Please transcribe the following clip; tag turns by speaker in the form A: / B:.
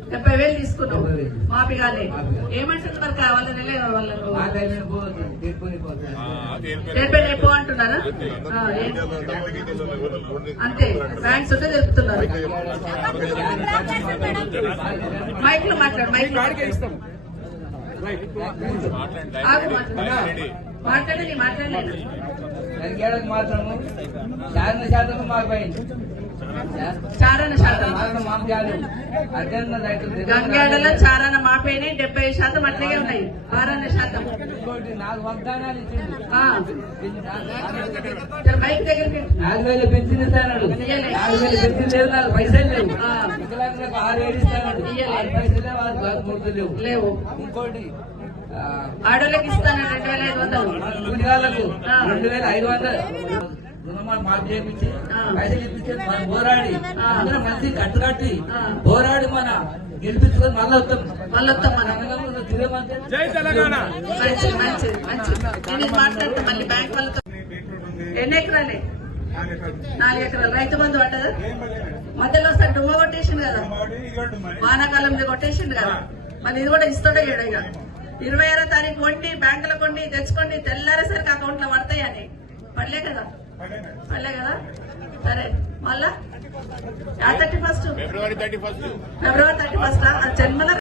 A: 70,000 తీసుకున్నావు మాఫీ కాలే. ఏమంటున్నారు కావాలని లేదు వాళ్ళకు అయిపో అంటున్నారా? అంతే బ్యాంక్స్ ఉంటే తెలుపుతున్నారు. మైక్ లో మాట్లాడు, మైక్ మాట్లాడండి, మాట్లాడలేదు
B: మాత్రము శాతం మారిపోయింది.
A: చారణ శాతం గంగాడలో చారణ మాపైనాయి. 70% అట్లాగే ఉన్నాయి. 6% బైక్ దగ్గరికి
B: 4,000 పెన్షన్ ఇస్తాడు. 4,000 పెన్షన్ లేదు, 4 పైసలు లేవు. వికలాంగులకు 6,000 ఇస్తాడు. 6 పైసలు
A: లేవు.
B: ఇంకోటి
A: ఆడోళ్ళకి ఇస్తాను 2,500.
B: గుడిగాళ్ళకు 2,500 రుణమాలు మాఫీ చేయించి పైసలు ఇప్పించి మనం పోరాడి అందరం మంచి కట్టుకట్టి పోరాడి మన గెలిపించుకొని మళ్ళీ వస్తాం
C: జై తెలంగాణ.
A: మాట్లాడితే మళ్ళీ బ్యాంక్ వాళ్ళతో ఎన్ని ఎకరాలే? 4 ఎకరాలు. రైతు బంధు పడ్డదా? మధ్యలో వస్తే డుమ్మ కొట్టేసింది కదా, వానాకాలంలో కొట్టేసింది కదా. మళ్ళీ ఇది కూడా ఇస్తాడో ఏడగా 26వ తారీఖు వండి బ్యాంకులో కొండి తెచ్చుకోండి, తెల్లారేసరికి అకౌంట్ లో పడతాయని పడలే కదా? పడలే కదా? సరే మళ్ళా 31 ఫిబ్రవరి 31 జన్మల